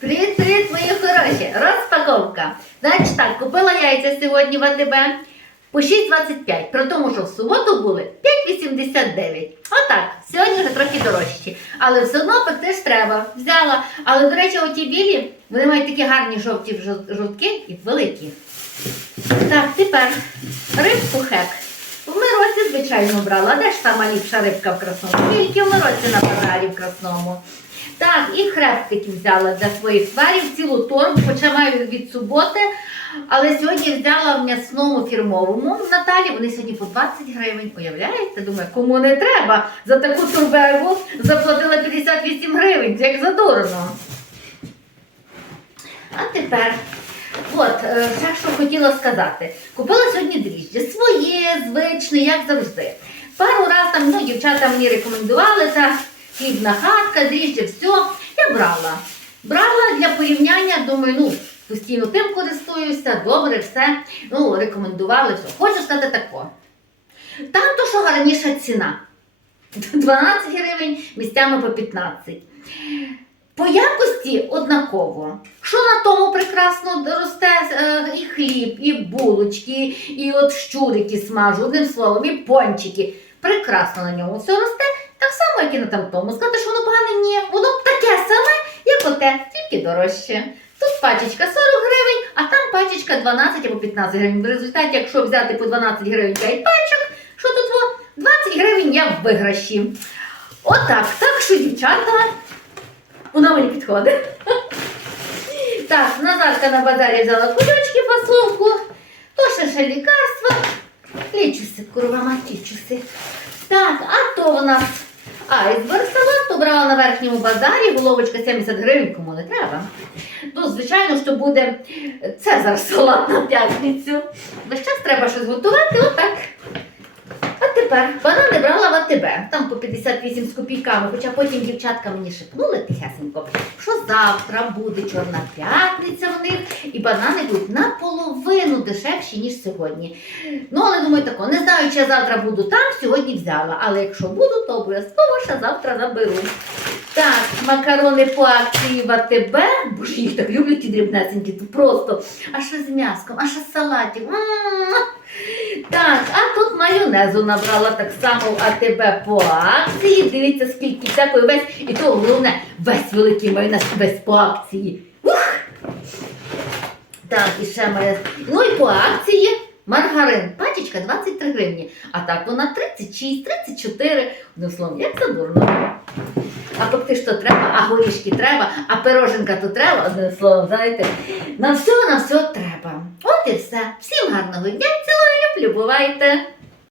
Привіт-привіт, мої хороші! Розпаковка. Значить так, купила яйця сьогодні в АТБ по 6,25, при тому, що в суботу були 5,89. Отак, сьогодні вже трохи дорожчі. Але все одно пекти ж треба. Взяла. Але, до речі, оті білі, вони мають такі гарні жовті жовтки і великі. Так, тепер рибку хек. В звичайно, брала. Де ж сама ліпша рибка в красному? Тільки в Миросі на базарі в красному. Так, і хрестики взяла для своїх тварів, цілу торбу, хоча маю від суботи. Але сьогодні взяла в м'ясному фірмовому в Наталі. Вони сьогодні по 20 гривень. Уявляєте? Думаю, кому не треба за таку турбегу заплатила 58 гривень. Як задорого. А тепер, от, е, ще що хотіла сказати. Купила сьогодні дріжджі. Своє, звичне, як завжди. Пару раз там, ну, дівчата мені рекомендували, та хлібна хатка, дріжджі, все. Я брала. Брала для порівняння, думаю, ну, постійно тим користуюся, добре, все. Ну, рекомендували все. Хочу сказати тако. Там то, що гарніша ціна. 12 гривень, місцями по 15. По якості однаково. Що на тому прекрасно росте е, і хліб, і булочки, і от щурики смажу, одним словом, і пончики. Прекрасно на ньому все росте, так само, як і на там тому. Сказати, що воно погане, ні. Воно таке саме, як оте, тільки дорожче. Тут пачечка 40 гривень, а там пачечка 12 або 15 гривень. В результаті, якщо взяти по 12 гривень 5 пачок, що тут во? 20 гривень я в виграші. Отак. Так що, дівчата, вона мені підходить. Так, Назарка на базарі взяла кульочки, фасовку, то ще лікарства. Лічуся, курва мать, лічуся. Так, а то в нас айсберг салат, то брала на верхньому базарі, головочка 70 гривень, кому не треба. Ну, звичайно, що буде Цезар салат на п'ятницю. Весь час треба щось готувати, отак. А тепер банани брала в АТБ, там по 58 з копійками, хоча потім дівчатка мені шепнули тихесенько, що завтра буде чорна п'ятниця в них, і банани будуть наполовину дешевші, ніж сьогодні. Ну, але думаю тако, не знаю, чи я завтра буду там, сьогодні взяла. Але якщо буду, то обов'язково ще завтра заберу. Так, макарони по акції в АТБ. Боже, їх так люблять ті дрібнесенькі, то просто. А ще з м'яском, а ще з салатів. Так, а тут майонезу набрала так само в АТБ по акції. Дивіться, скільки всякої весь, і то головне, весь великий майонез весь по акції. Ух! Так, і ще майонез. Ну і по акції маргарин. Пачечка 23 гривні. А так вона 36, 34. Одним словом, як це дурно. А пекти то треба, а горішки треба, а пироженка то треба, одним словом, знаєте. На все, на все треба. От і все. Всім гарного дня, цілую, люблю, бувайте!